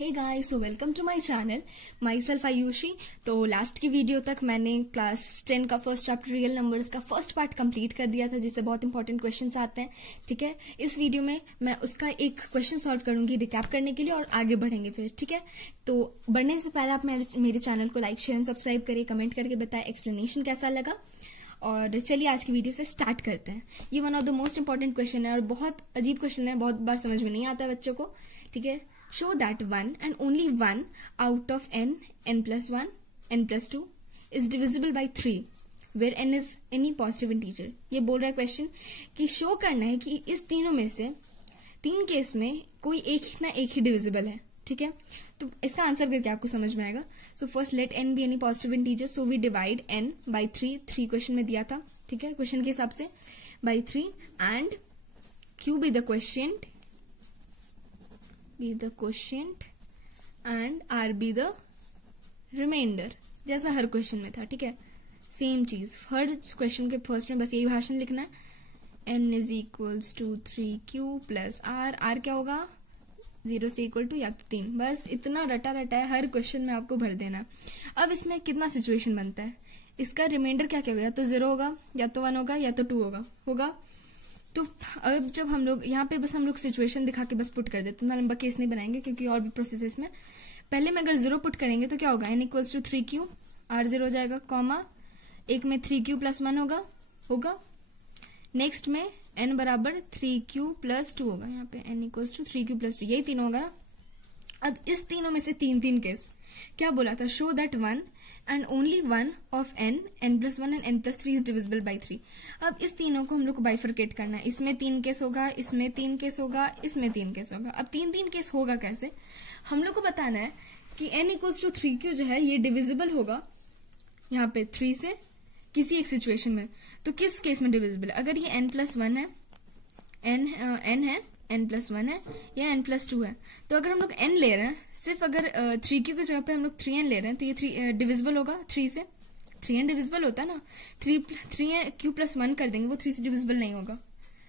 Hey guys, so welcome to my channel. Myself Ayushi. तो last की video तक मैंने क्लास 10 का फर्स्ट चैप्टर रियल नंबर्स का फर्स्ट पार्ट कंप्लीट कर दिया था, जिससे बहुत इंपॉर्टेंट क्वेश्चंस आते हैं। ठीक है, इस वीडियो में मैं उसका एक क्वेश्चन सॉल्व करूंगी रिकैप करने के लिए और आगे बढ़ेंगे फिर। ठीक है, तो बढ़ने से पहले आप मेरे चैनल को लाइक शेयर एंड सब्सक्राइब करिए, कमेंट करके बताएं एक्सप्लेनेशन कैसा लगा। और चलिए आज की वीडियो से स्टार्ट करते हैं। ये one of the most important question है और बहुत अजीब क्वेश्चन है, बहुत बार समझ में नहीं आता है बच्चों को। ठीक है, show that one and only one out of n plus 1, n plus 2 is divisible by 3 where n is any positive integer। ये बोल रहा है क्वेश्चन कि शो करना है कि इस तीनों में से तीन केस में कोई एक ना एक ही डिविजिबल है। ठीक है, तो इसका आंसर करके आपको समझ में आएगा। So first let n be any positive integer, so we divide n by 3 question में दिया था। ठीक है, क्वेश्चन के हिसाब से by 3 and q be the quotient and r be the remainder, जैसा हर क्वेश्चन में था। ठीक है, सेम चीज हर क्वेश्चन के फर्स्ट में बस यही भाषण लिखना है। n is equals to 3q plus r क्या होगा 0 से इक्वल टू या 3। बस इतना रटा है, हर क्वेश्चन में आपको भर देना। अब इसमें कितना सिचुएशन बनता है, इसका रिमाइंडर क्या होगा, या तो 0 होगा, या तो 1 होगा, या तो 2 होगा। तो अब जब हम लोग यहाँ पे बस हम लोग सिचुएशन दिखा के बस पुट कर देते, इतना लंबा केस नहीं बनाएंगे क्योंकि और भी प्रोसेस है इसमें। पहले में अगर 0 पुट करेंगे तो क्या होगा, n equals to 3q, r 0 हो जाएगा, कॉमा एक में 3q प्लस 1 होगा। नेक्स्ट में n बराबर 3q प्लस 2 होगा, यहाँ पे n equals to 3q plus 2, यही तीनों होगा ना। अब इस तीनों में से तीन केस क्या बोला था, show that one and only one of n plus 1 and n plus 3 is divisible by 3। अब इस तीनों को हम लोग को बाइफरकेट करना है। इसमें 3 केस होगा, इसमें 3 केस होगा, इसमें 3 केस होगा। अब तीन केस होगा कैसे, हम लोग को बताना है कि n इक्वल्स टू 3q जो है ये डिविजिबल होगा यहाँ पे 3 से किसी एक सिचुएशन में। तो किस केस में डिविजिबल है, अगर ये n प्लस 1 है, n है, n प्लस 1 है या n प्लस 2 है। तो अगर हम लोग n ले रहे हैं, सिर्फ अगर 3q की जगह पे हम लोग 3n ले रहे हैं, तो ये 3 डिविजिबल होगा 3 से। 3n डिविजिबल होता है ना, 3q प्लस 1 कर देंगे, वो 3 से डिविजिबल नहीं होगा,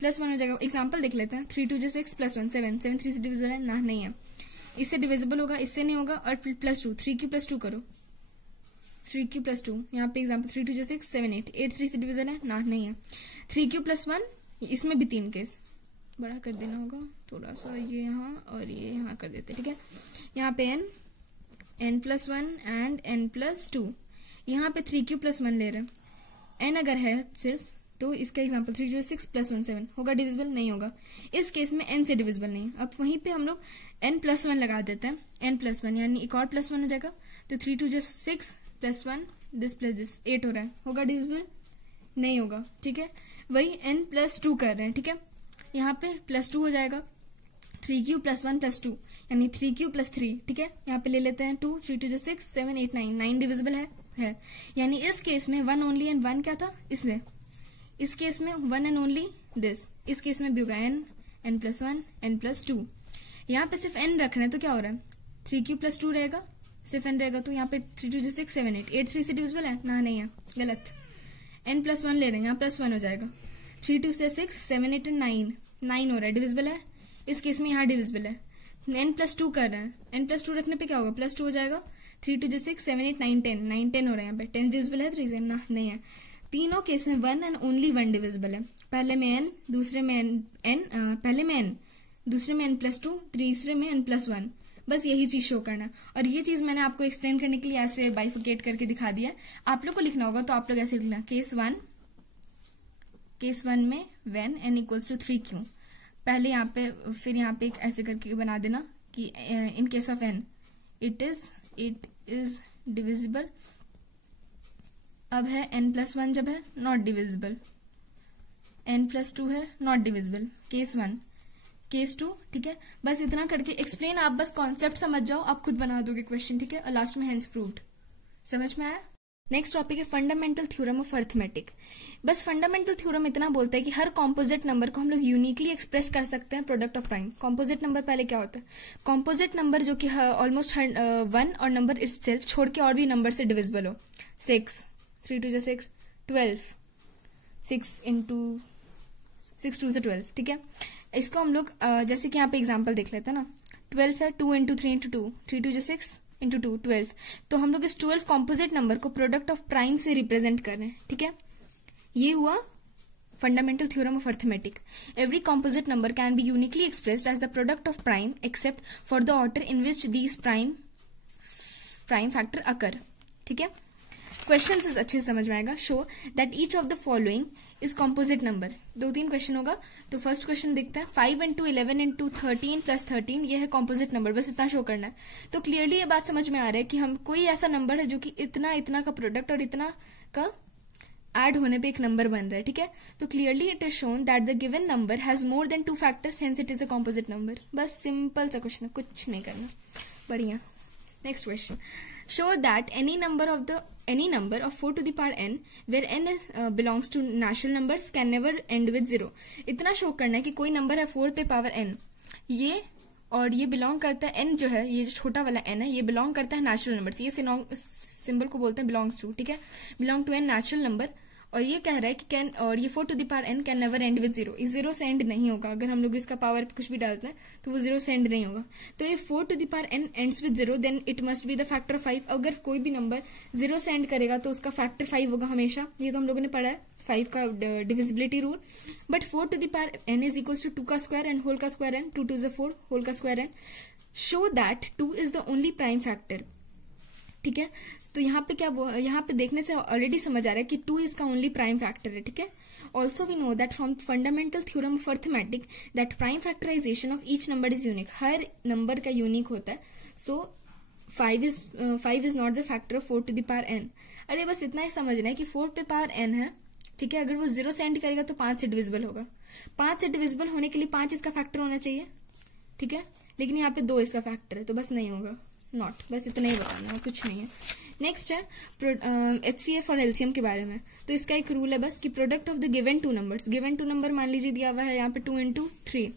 प्लस 1 हो जाएगा। एग्जाम्पल देख लेते हैं, 3 2 जो 6 प्लस 1 7 3 से डिविजिबल है ना, नहीं है। इससे डिविजिबल होगा, इससे नहीं होगा। और प्लस 2 3q प्लस 2 करो, 3q प्लस 2, यहाँ पे एग्जाम्पल 3 2 जो 6 7 8 3 से डिविजिबल है ना, नहीं है। 3q प्लस 1, इसमें भी 3 केस, बड़ा कर देना होगा थोड़ा सा, ये यहाँ और ये यहाँ कर देते। ठीक है, यहाँ पे n plus 1 and n plus 2, यहाँ पे 3q प्लस 1 ले रहे हैं। n अगर है सिर्फ तो इसका एग्जांपल 3 2 6 प्लस 1 7 होगा, डिविजिबल नहीं होगा। इस केस में n से डिविजिबल नहीं। अब वहीं पे हम लोग n प्लस 1 लगा देते हैं, n प्लस 1 यानी एक और प्लस 1 हो जाएगा। तो 3 2 6 प्लस 1 दिस प्लस दिस 8 हो रहा है, होगा डिविजिबल नहीं होगा। ठीक है, वही n प्लस 2 कर रहे हैं। ठीक है, यहाँ पे प्लस 2 हो जाएगा, 3q प्लस 1 प्लस 2 यानी 3q प्लस 3। ठीक है, यहाँ पे ले लेते हैं 2 3 2 6 7 8 9 डिविजिबल है। यानी इस केस में 1 ओनली एंड 1 क्या था इसमें, इस केस में 1 एंड ओनली दिस, इस केस में भी होगा n प्लस 1 n प्लस 2। यहाँ पे सिर्फ n रखना है तो क्या हो रहा है, 3q प्लस 2 रहेगा, सिर्फ n रहेगा। तो यहाँ पे 3 2 6 7 8 3 से डिविजिबल है ना, नहीं है, गलत। n प्लस 1 ले रहे हैं, यहाँ प्लस 1 हो जाएगा। 3 2 6 7 8 9 हो रहा है, डिविजिबल है। इस केस में यहाँ डिविजिबल है, n प्लस 2 कर रहे हैं, n प्लस 2 रखने पे क्या होगा, प्लस 2 हो जाएगा। 3 2 6 7 8 9 10 हो रहा है, यहाँ पे 10 डिविजिबल है 3 से ना, नहीं है। तीनों केस में 1 एंड ओनली 1 डिविजिबल है। पहले में n, दूसरे में n, पहले में n, दूसरे में n प्लस 2, तीसरे में n प्लस 1। बस यही चीज शो करना। और ये चीज मैंने आपको एक्सप्लेन करने के लिए ऐसे बाइफिकेट करके दिखा दिया। आप लोग को लिखना होगा तो आप लोग ऐसे लिखना, केस 1 में when n equals to 3q, पहले यहाँ पे फिर यहाँ पे एक ऐसे करके बना देना कि in case of n it is divisible. अब है n प्लस 1 जब है नॉट डिविजिबल, n प्लस 2 है नॉट डिविजिबल, केस 1 केस 2। ठीक है, बस इतना करके एक्सप्लेन, आप बस कॉन्सेप्ट समझ जाओ, आप खुद बना दोगे क्वेश्चन। ठीक है, और लास्ट में हेंस प्रूव्ड, समझ में आया। नेक्स्ट टॉपिक है फंडामेंटल थ्योरम ऑफ अरिथमेटिक। बस फंडामेंटल थ्योरम इतना बोलता है कि हर कॉम्पोजिट नंबर को हम लोग यूनिकली एक्सप्रेस कर सकते हैं product of prime. Composite number पहले क्या होता है, कॉम्पोजिट नंबर जो कि ऑलमोस्ट 1 और नंबर इटसेल्फ छोड़ के और भी नंबर से डिविजिबल हो। 6 3 2 6 12, 6 इंटू 6 2 से 12। ठीक है, इसको हम लोग जैसे कि यहाँ पे एग्जाम्पल देख लेते हैं ना, 12 है, 2 इंटू 3 इंटू 2, 3 2 6 इंटू 2 12। तो हम लोग इस 12 कॉम्पोजिट नंबर को प्रोडक्ट ऑफ प्राइम से रिप्रेजेंट कर रहे हैं, ठीक है। ये हुआ fundamental theorem of arithmetic. Every composite number can be uniquely expressed as the product of prime except for the order in which these prime factor occur, ठीक है। क्वेश्चन से अच्छे से समझ में आएगा। Show that each of the following is composite number. 2-3 question होगा। तो फर्स्ट क्वेश्चन देखते हैं, 5 इंटू 11 इंटू 13 प्लस 13, ये है कॉम्पोजिट नंबर, बस इतना शो करना है। तो क्लियरली ये बात समझ में आ रहा है कि हम कोई ऐसा नंबर है जो कि इतना इतना का प्रोडक्ट और इतना का ऐड होने पे एक नंबर बन रहा है, ठीक है। तो clearly it is shown that the given number has more than 2 factors, hence it is a composite number. बस सिंपल सा क्वेश्चन है, कुछ नहीं करना। बढ़िया। Next question, show that any number of 4 to the power n where n belongs to natural numbers can never end with 0। इतना show करना है कि कोई नंबर है 4 पे पावर n, ये और ये बिलोंग करता है, n जो है ये जो छोटा वाला n है ये बिलोंग करता है नेचुरल नंबर से। ये सिंबल को बोलते हैं बिलोंग्स टू, ठीक है, belong to an natural number. और ये कह रहा है कि कैन, और ये 4 to the power n can never and with 0। इस 0 से एंड नहीं होगा। अगर हम लोग इसका पावर कुछ भी डालते हैं तो वो 0 से एंड नहीं होगा। तो ये 4 to the power n ends with 0, then it must be the factor 5। अगर कोई भी नंबर 0 से एंड करेगा तो उसका फैक्टर 5 होगा हमेशा। ये तो हम लोगों ने पढ़ा है 5 का divisibility rule. But 4 to the power n is equal to 2 का स्क्वायर एंड होल का स्क्वायर n, 2 2 is 4 होल का square n। Show that 2 is the only prime factor, ठीक है। तो यहाँ पे देखने से ऑलरेडी समझ आ रहा है कि 2 इसका ओनली प्राइम फैक्टर है, ठीक है। Also we know that from fundamental theorem of arithmetic that prime factorization of each number is unique. हर नंबर का यूनिक होता है। So 5 is not the factor of 4 to the power n। अरे बस इतना ही समझना है कि 4 पे पावर n है, ठीक है। अगर वो 0 से एंड करेगा तो 5 से डिविजिबल होगा। 5 से डिविजिबल होने के लिए 5 इसका फैक्टर होना चाहिए, ठीक है। लेकिन यहाँ पे 2 इसका फैक्टर है, तो बस नहीं होगा, नॉट। बस इतना ही बताना है, कुछ नहीं है। नेक्स्ट है HCF और LCM के बारे में। तो इसका एक रूल है बस कि product of the given 2 numbers, given 2 number मान लीजिए दिया हुआ है यहाँ पे 2 इंटू 3,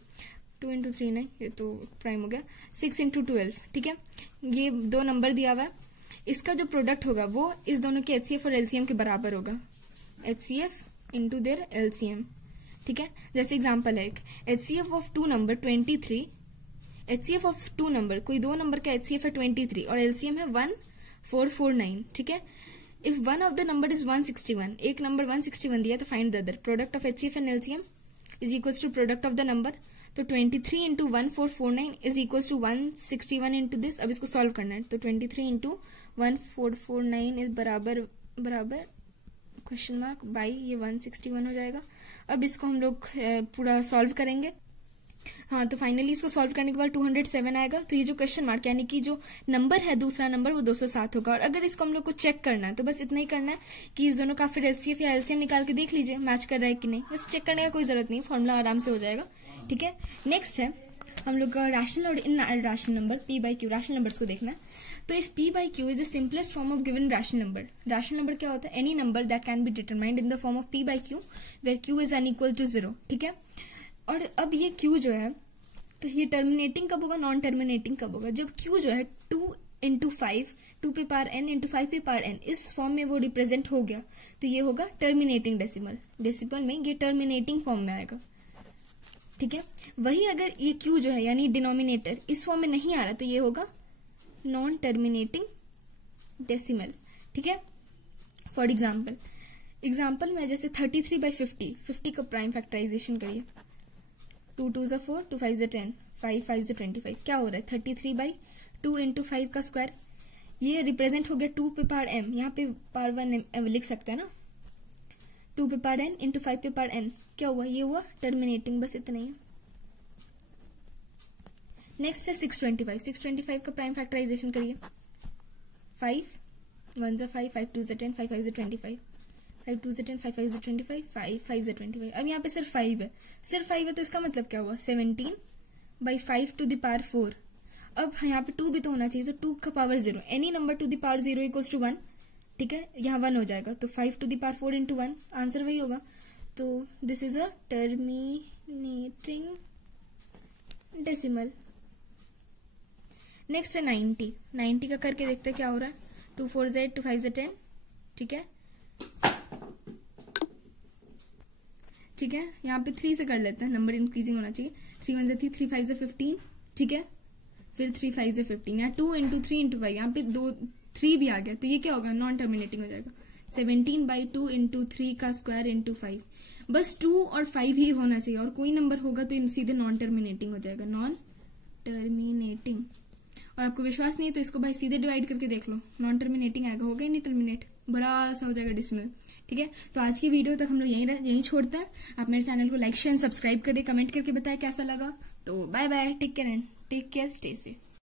2 इंटू 3 नहीं, ये तो प्राइम हो गया, 6 इंटू 12, ठीक है। ये 2 नंबर दिया हुआ है, इसका जो प्रोडक्ट होगा वो इस दोनों के HCF और LCM के बराबर होगा। HCF इंटू देयर LCM, ठीक है। जैसे एग्जाम्पल है एक, HCF of 2 number 23, HCF of 2 number, कोई 2 नंबर का HCF है 23 और LCM है 1449, ठीक है। If one of the number is 161, एक नंबर 161 दिया तो find the other. Product of HCF and LCM is equals to product of the number. तो 23 into 1449 is equals to 161 into this. अब इसको सॉल्व करना है, तो 23 इंटू 1449 इज बराबर क्वेश्चन मार्क बाई ये 161 हो जाएगा। अब इसको हम लोग पूरा सॉल्व करेंगे। हाँ, तो फाइनली इसको सॉल्व करने के बाद 207 आएगा। तो ये जो क्वेश्चन मार्क यानी कि जो नंबर है दूसरा नंबर वो 207 होगा। और अगर इसको हम लोग को चेक करना है तो बस इतना ही करना है कि इस दोनों का फिर LCF या LCM निकाल के देख लीजिए मैच कर रहा है कि नहीं। बस चेक करने का कोई जरूरत नहीं, फॉर्मूला आराम से हो जाएगा, ठीक है। नेक्स्ट है हम लोग का रैशनल और इनरैशनल नंबर P/Q, रैशनल नंबर्स को देखना है। तो if P/Q is the simplest form of given rational number. Rational number क्या होता है? Any number that can be determined in the form of P/Q where Q is unequal to 0, ठीक है। और अब ये Q जो है तो ये टर्मिनेटिंग कब होगा, नॉन टर्मिनेटिंग कब होगा? जब Q जो है 2 इंटू 5, 2 पे पावर n इंटू 5 पे पावर n, इस फॉर्म में वो रिप्रेजेंट हो गया तो ये होगा टर्मिनेटिंग डेसिमल। डेसिमल में ये टर्मिनेटिंग फॉर्म में आएगा, ठीक है। वही अगर ये Q जो है यानी डिनोमिनेटर इस फॉर्म में नहीं आ रहा तो ये होगा नॉन टर्मिनेटिंग डेसिमल, ठीक है। फॉर एग्जाम्पल में जैसे 33/50, 50 का प्राइम फैक्टराइजेशन करिए। 2 2 is 4, 2 5 is 10, 5 5 is 25। क्या हो रहा है? 33/2 इंटू 5 का स्क्वायर। ये रिप्रेजेंट हो गया 2 पे पावर m, यहाँ पे पावर 1 लिख सकते हैं ना। 2 पे पावर n इंटू 5 पे पावर n, क्या हुआ? ये हुआ टर्मिनेटिंग, बस इतना ही है। नेक्स्ट है 625। 625 का प्राइम फैक्टराइजेशन करिए। 5 1 is 5, 5 2 is 10, 5 5 is 25, 5 2 is 10, 5 5 is 25, 5 5 is 25। अब यहाँ पे सिर्फ 5 है, सिर्फ 5 है तो इसका मतलब क्या हुआ? 17/5 to the power 4। अब यहाँ पे 2 भी तो होना चाहिए, तो 2 का power 0, any number to the power 0 equals to 1, ठीक है। यहाँ 1 हो जाएगा तो 5 to the power 4 into 1, answer वही होगा। तो this is a terminating decimal. Next है 90। 90 का करके देखते हैं क्या हो रहा है। 2 4 is 8, 2 5 is 10, ठीक है। ठीक है, यहाँ पे 3 से कर लेते हैं, नंबर इंक्रीजिंग होना चाहिए। 3 1 is 3, 3 5 is 15, ठीक है। फिर 3 5 से 15, या 2 इंटू 3 इंटू 5, यहाँ पे 3 भी आ गया, तो ये क्या होगा, नॉन टर्मिनेटिंग हो जाएगा। 17/2 इंटू 3 का स्क्वायर इंटू 5, बस 2 और 5 ही होना चाहिए, और कोई नंबर होगा तो सीधे नॉन टर्मिनेटिंग हो जाएगा, नॉन टर्मिनेटिंग। और आपको विश्वास नहीं है तो इसको भाई सीधे डिवाइड करके देख लो, नॉन टर्मिनेटिंग आएगा, होगा ही नहीं टर्मिनेट, बड़ा सा हो जाएगा डिसिमल। ठीक है, तो आज की वीडियो तक हम लोग यहीं छोड़ते हैं। आप मेरे चैनल को लाइक शेयर सब्सक्राइब करें, कमेंट करके बताएं कैसा लगा। तो bye bye, take care, stay safe.